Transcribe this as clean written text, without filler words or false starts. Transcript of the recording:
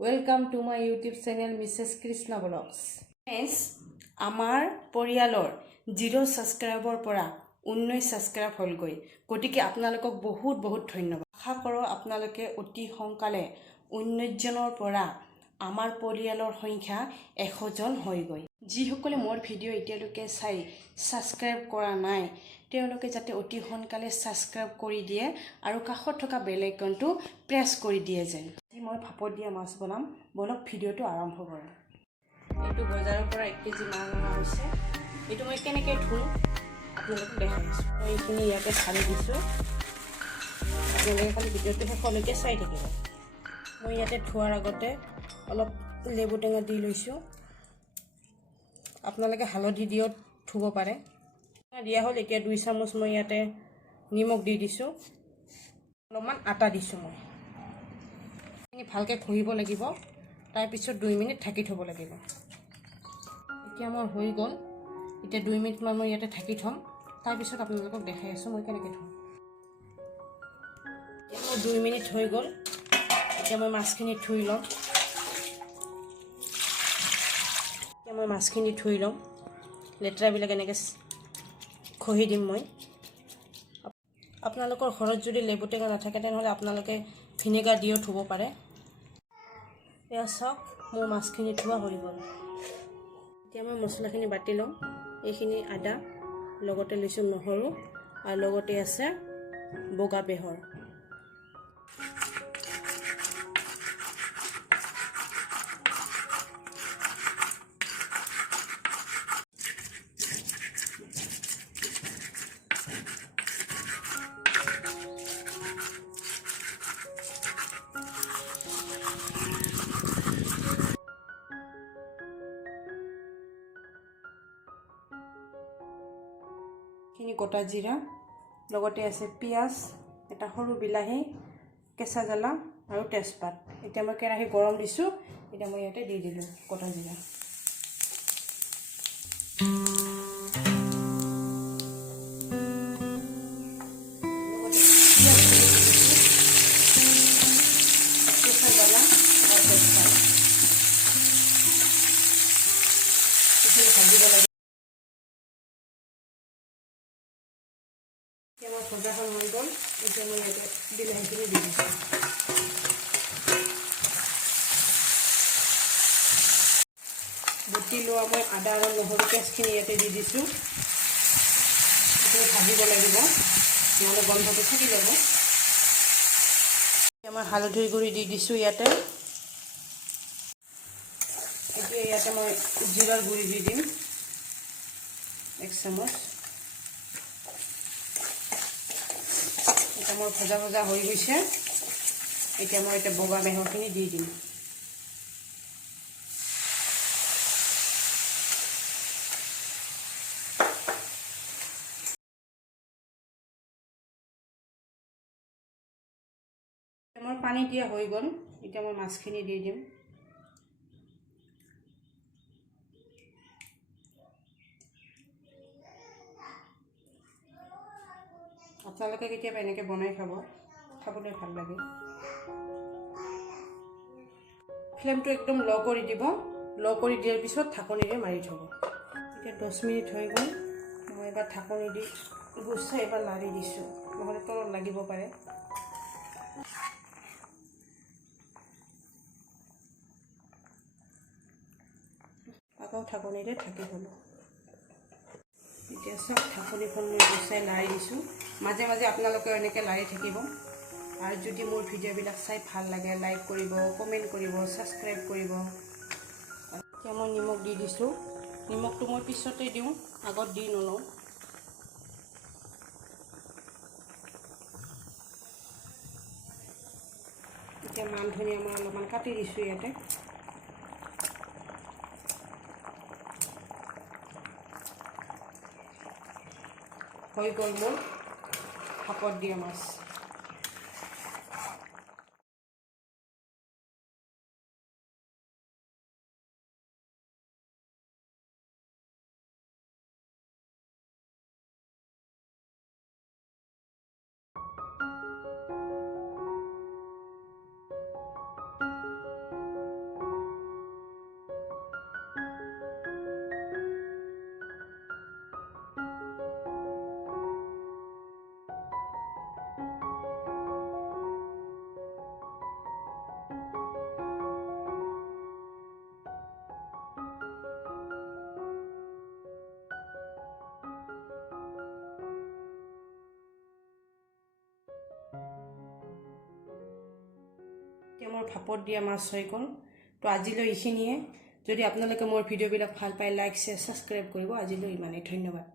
Welcome to my YouTube channel mrs.krishnvlogs. Friends, আমাৰ পৰিয়ালৰ 0 সাবস্ক্ৰাইবৰ পৰা 19 সাবস্ক্ৰাইব হ'লগৈ। গতিকে আপোনালোকক বহুত বহুত ধন্যবাদ। আশা কৰোঁ আপোনালোকে অতি সোনকালে 19 জনৰ পৰা আমাৰ পৰিয়ালৰ সংখ্যা 100 জন হৈগৈ। যিসকলে মোৰ ভিডিঅ' এতিয়ালৈকে চাই সাবস্ক্ৰাইব কৰা নাই তেওঁলোকে যাতে অতি সোনকালে সাবস্ক্ৰাইব কৰি দিয়ে আৰু কাষত থকা বেল আইকনটো প্ৰেছ কৰি দিয়ে যেন। মই ভাপত দিয়া মাছ বনাম, বলক ভিডিঅ'টো আৰম্ভ কৰোঁ। এইটো বজাৰৰ পৰা 1 কেজি মাছ অনা হৈছে। এইটো মই কেনেকৈ ধুম আপোনালোকক দেখাই আছোঁ। মই এইখিনি ইয়াতে ঢালি দিছোঁ, আপোনালোকে খালি ভিডিঅ'টো শেষলৈকে চাই থাকিব। মই ইয়াতে ধোৱাৰ আগতে অলপ লেবু টেঙা দি লৈছোঁ। আপোনালোকে হালধি দিও ধুব পাৰে। দিয়া হ'ল। এতিয়া 2 চামুচ মই ইয়াতে নিমখ দি দিছোঁ, অলপমান আটা দিছোঁ। মই এইখিনি ভালকৈ ঘঁহিব লাগিব, তাৰপিছত 2 মিনিট ঢাকি থ'ব লাগিব। এতিয়া মোৰ হৈ গ'ল। এতিয়া 2 মিনিটমান মই ইয়াতে ঢাকি থ'ম, তাৰপিছত আপোনালোকক দেখাই আছোঁ মই কেনেকৈ থ'ম। এতিয়া মোৰ 2 মিনিট হৈ গ'ল। এতিয়া মই মাছখিনি ধুই ল'ম। মই মাছখিনি ধুই ল'ম, লেতেৰাবিলাক এনেকৈ ঘঁহি দিম। মই আপোনালোকৰ ঘৰত যদি লেবু টেঙা নাথাকে তেনেহ'লে আপোনালোকে ভিনেগাৰ দিও ধুব পাৰে। এয়া চাওক, মোৰ মাছখিনি ধোৱা হৈ গ'ল। এতিয়া মই মছলাখিনি বাটি ল'ম। এইখিনি আদা, লগতে লৈছোঁ নহৰু, আৰু লগতে আছে বগা বেহৰ। খিনি গোটা জিৰা, লগতে আছে পিঁয়াজ, এটা সৰু বিলাহী, কেঁচা জ্বালা আৰু তেজপাত। এতিয়া মই কেৰাহী গৰম দিছোঁ। এতিয়া মই ইয়াতে দি দিলোঁ গোটা জিৰা। কেঁচা জ্বালা আৰু তেজপাত ভাজিব লাগিব। এতিয়া মই ভজাখন হৈ গ'ল। এতিয়া মই ইয়াতে বিলাহীখিনি দি দিছোঁ। বুটি লোৱা মই আদা আৰু নহৰু পেষ্টখিনি ইয়াতে দি দিছোঁ। এইখিনি ভাজিব লাগিব, নহ'লে গন্ধটো থাকি যাব। এতিয়া মই হালধিৰ গুড়ি দি দিছোঁ ইয়াতে। এতিয়া ইয়াতে মই জিৰাৰ গুড়ি দি দিম 1 চামুচ। এতিয়া মোৰ ভজা ভজা হৈ গৈছে। এতিয়া মই এতিয়া বগা বেহৰখিনি দি দিম। মোৰ পানী দিয়া হৈ গ'ল। এতিয়া মই মাছখিনি দি দিম। আপোনালোকে কেতিয়াবা এনেকৈ বনাই খাবলৈ ভাল লাগে। ফ্লেমটো একদম ল' কৰি দিব। ল' কৰি দিয়াৰ পিছত ঢাকনিৰে মাৰি থ'ব। এতিয়া 10 মিনিট হৈ গ'ল। মই এবাৰ ঢাকনি দি গুচাই এবাৰ লাৰি দিছোঁ, নহ'লে তলত লাগিব পাৰে। আকৌ ঢাকনিৰে ঢাকি থ'লোঁ। এতিয়া চব ঢাকনিখন মই গুচাই লাৰি দিছোঁ। মাজে মাজে আপোনালোকে এনেকৈ লাৰি থাকিব। আৰু যদি মোৰ ভিডিঅ'বিলাক চাই ভাল লাগে লাইক কৰিব, কমেণ্ট কৰিব, ছাবস্ক্ৰাইব কৰিব। এতিয়া মই নিমখ দি দিছোঁ। নিমখটো মই পিছতে দিওঁ, আগত দি নলওঁ। এতিয়া মান ধনিয়া মই অলপমান কাটি দিছোঁ ইয়াতে। হৈ গ'ল মোৰ ভাপত দিয়া মাছ। মোৰ ভাপত দিয়া মাছ হৈ গ'ল তো আজিলৈ এইখিনিয়ে যদি আপোনালোকে মোৰ ভিডিঅ'বিলাক ভাল পায় লাইক শ্বেয়াৰ ছাবস্ক্ৰাইব কৰিব আজিলৈ ইমানেই ধন্যবাদ